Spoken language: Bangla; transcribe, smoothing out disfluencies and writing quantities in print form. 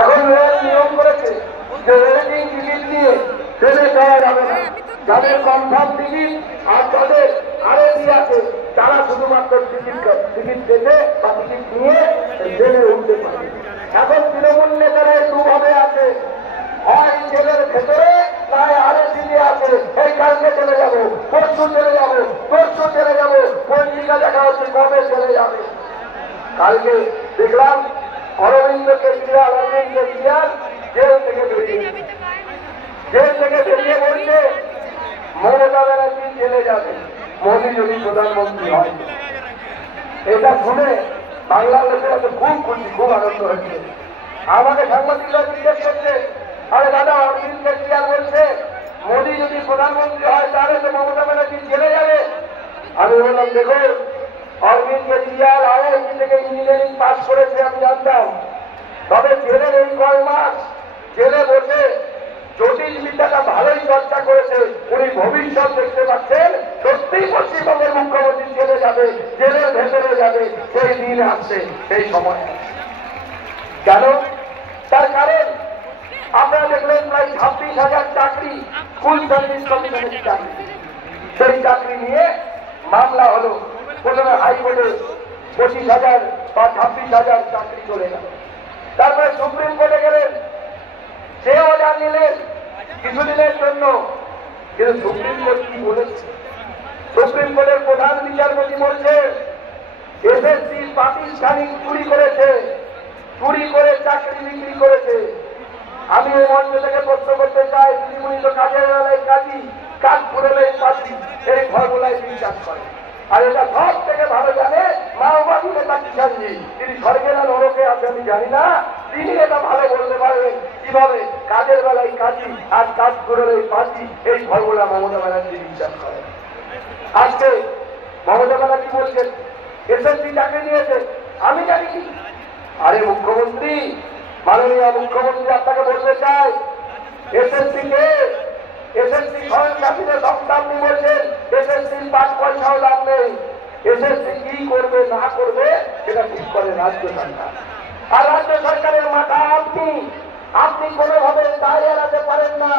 এখন রেল নিয়ম করেছে যে রেলিং টিকিট দিয়ে ট্রেনে যাওয়া যাবে না। যাদের কনফার্ম টিকিট আর যাদের আরএসি আছে তারা শুধুমাত্র টিকিট কেটে বা টিকিট নিয়ে ট্রেনে উঠতে পারে। এখন তৃণমূল নেতারা দুভাবে আছে, হয় জেলের ভেতরে নয় আরএসি দিয়ে আছে, এই কালকে চলে যাবো, পরশু চলে যাবো, পরশু চলে যাবো, পত্রিকা দেখা হচ্ছে কবে চলে যাবে। কালকে দেখলাম অরবিন্দ কেজরিওয়াল জেল থেকে বেরিয়ে বলছে মমতা ব্যানার্জি জেলে যাবে মোদী যদি প্রধানমন্ত্রী হয়। এটা শুনে বাংলাদেশের খুব খুশি, খুব আনন্দ হচ্ছে। আমাকে সাংবাদিকরা জিজ্ঞেস করছে, আরে দাদা অরবিন্দ কেজরিওয়াল বলছে মোদী যদি প্রধানমন্ত্রী হয় তাহলে তো মমতা ব্যানার্জি জেলে যাবে। আমি বললাম দেখো, অরবিন্দ কেজরিওয়াল আইআইটি থেকে ইঞ্জিনিয়ারিং পাস করেছে আমি জানতাম, তবে জেলের এই কয় মাস জেলে বসে জ্যোতিষবিদ্যাটা ভালোই চর্চা করেছে। উনি ভবিষ্যৎ দেখতে পাচ্ছেন সত্যিই পশ্চিমবঙ্গের মুখ্যমন্ত্রী জেলে যাবে, জেলের ভেতরে যাবে, সেই দিন আসছে, সেই সময়। কেন? তার কারণ আপনারা দেখলেন প্রায় 26,000 চাকরি স্কুল সার্ভিস কমিশনের চাকরি, সেই চাকরি নিয়ে মামলা হলো। প্রথমে হাইকোর্টে 25,000 বা 26,000 চাকরি চলে গেল। তারপরে সুপ্রিম কোর্টে গেলেন, সে অর্ডার নিলেন কিছুদিনের জন্য। কিন্তু সুপ্রিম কোর্ট কি বলেছে? সুপ্রিম কোর্টের প্রধান বিচারপতি বলছে এসএসসি প্রাতিষ্ঠানিক চুরি করেছে, চুরি করে চাকরি বিক্রি করেছে। আমি এই মঞ্চ থেকে প্রশ্ন করতে চাই, তিনি তো কাজের বেলায় কাজী, কাজ ফুরলে পাখি, এই ফর্মুলায় বিশ্বাস করে। আর এটা সব থেকে ভালো জানে মাওবাদী নেতা কিষাণজি, তিনি স্বর্গে না নরকে আছে আমি জানি না, তিনি এটা ভালো বলতে পারবেন কিভাবে কাজের বেলায় কাজী আর কাজ ফুরলে পাখি, এই ফর্মুলা মমতা ব্যানার্জি বিশ্বাস করে। আজকে মমতা ব্যানার্জি বলছেন এসএসসি চাকরি নিয়েছে, আমি জানি কি? আরে মুখ্যমন্ত্রী, মাননীয় মুখ্যমন্ত্রী আপনাকে বলতে চাই, এসএসসি কে এসএসসি স্বয়ংশাসিত সংস্থা, আপনি বলছেন এসএসসির 5 পয়সাও দাম নেই। এসএসসি কি করবে না করবে সেটা ঠিক করে রাজ্য সরকার, আর রাজ্য সরকারের মাথা আপনি কোনোভাবে দায় এড়াতে পারেন না।